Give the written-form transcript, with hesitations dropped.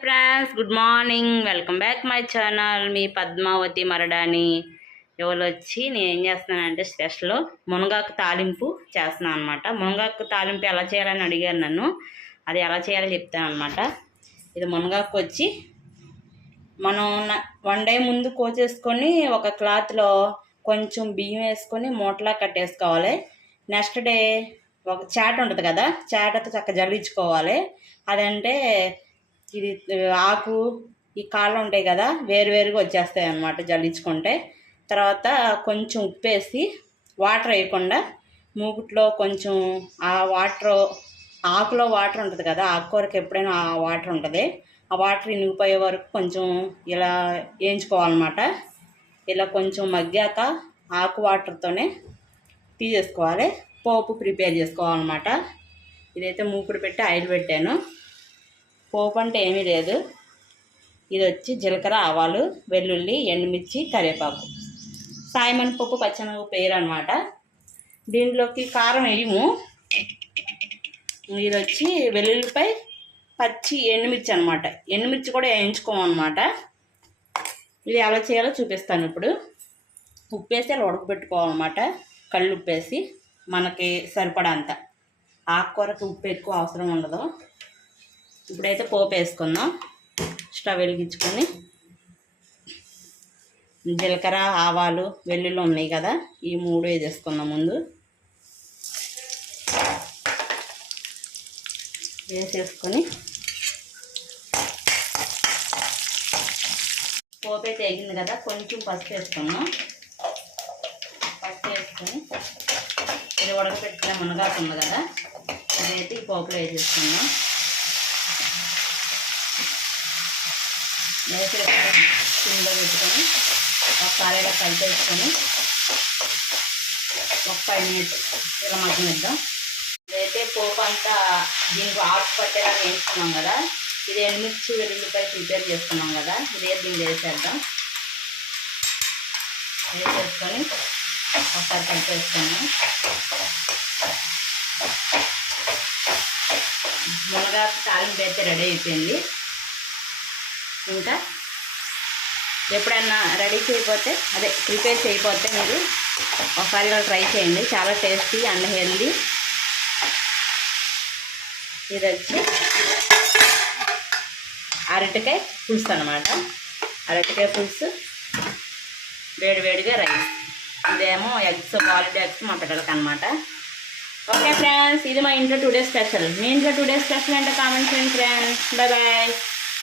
Friends good morning, welcome back my channel. మీ పద్మావతి మరడాని. ఎవరు వచ్చి నేను ఏం చేస్తున్నానంటే స్పెషల్ మునగాకు తాలింపు చేస్తున్నాను అనమాట. మునగాకు తాలింపు ఎలా చేయాలని అడిగారు నన్ను. అది ఎలా చేయాలో చెప్తాను అనమాట. ఇది మునగాకు వచ్చి మనం 1 డే ముందు కోసేసుకొని ఒక క్లాత్లో కొంచెం బియ్యం వేసుకొని మూటలా కట్టేసుకోవాలి. నెక్స్ట్ డే ఒక చాట ఉంటుంది కదా, చాటతో చక్కగా జల్లించుకోవాలి. అదంటే ఇది ఆకు ఈ కాళ్ళు ఉంటాయి కదా, వేరువేరుగా వచ్చేస్తాయి అన్నమాట జల్లించుకుంటే. తర్వాత కొంచెం ఉప్పు వేసి వాటర్ వేయకుండా మూగుట్లో కొంచెం ఆ వాటర్, ఆకులో వాటర్ ఉంటుంది కదా, ఆకుకూరకి ఎప్పుడైనా ఆ వాటర్ ఉంటుంది, ఆ వాటర్ ఇనిగిపోయే వరకు కొంచెం ఇలా వేయించుకోవాలన్నమాట. ఇలా కొంచెం మగ్గాక ఆకు వాటర్తోనే తీసేసుకోవాలి. పోపు ప్రిపేర్ చేసుకోవాలన్నమాట. ఇదైతే మూకుడు పెట్టి ఆయిల్ పెట్టాను. పోపు అంటే ఏమీ లేదు. ఇది వచ్చి జీలకర్ర, ఆవాలు, వెల్లుల్లి, ఎండుమిర్చి, కరివేపాకు, సాయమనపప్పు, పచ్చెనగపప్పు వేయరు అనమాట. దీంట్లోకి కారం వేయము. ఇది వచ్చి వెల్లుల్లిపై పచ్చి ఎండుమిర్చి అనమాట. ఎండుమిర్చి కూడా వేయించుకోమన్నమాట. ఇది ఎలా చేయాలో చూపిస్తాను ఇప్పుడు. ఉప్పు వేసి అలా ఉడకబెట్టుకోవాలన్నమాట. కళ్ళు ఉప్పు వేసి మనకి సరిపడంత. ఆకుకూరకి ఉప్పు ఎక్కువ అవసరం ఉండదు. ఇప్పుడైతే పోపు వేసుకుందాం. స్టవ్ వెలిగించుకొని జీలకర్ర, ఆవాలు, వెల్లుల్లి ఉన్నాయి కదా, ఈ 3 వేసేసుకుందాం. ముందు వేసేసుకొని పోపు అయితే వేగింది కదా, కొంచెం పసుపు వేసుకున్నాం. పసుపు వేసుకొని ఇది ఉడకపెట్టిన మునగాకు ఉంది కదా, అదైతే ఈ పోపులో వేసేసుకున్నాం. వేసి సిమ్లో పెట్టుకొని ఒకసారి ఇలా కలిపేసుకొని ఒక 5 మినిట్స్ ఇలా మగ్గనిద్దాం. ఇదైతే పోపు అంతా దీనికి ఆకు పట్టేలా వేసుకున్నాం కదా, ఇది ఎండుమిర్చి, వెల్లుల్లిపై ప్రిపేర్ చేసుకున్నాం కదా, ఇదే దీన్ని వేసేద్దాం. వేసేసుకొని ఒకసారి కలిపేసుకున్నాం. మునగాకు తాలింపు అయితే రెడీ అయిపోయింది. ఇంకా ఎప్పుడైనా రెడీ చేయకపోతే, అదే ప్రిపేర్ చేయకపోతే మీరు ఒకసారి ఇలా ట్రై చేయండి. చాలా టేస్టీ అండ్ హెల్దీ. ఇది వచ్చి అరటికాయ పులుసు అనమాట. అరటికాయ పులుసు, వేడివేడిగా రైస్. ఇదేమో ఎగ్స్, బాయిల్డ్ ఎగ్స్ మా పిల్లలకి అనమాట. ఓకే ఫ్రెండ్స్, ఇది మా ఇంట్లో టుడే స్పెషల్. మీ ఇంట్లో టుడే స్పెషల్ అంటే కామెంట్ చేయండి ఫ్రెండ్స్. Bye bye.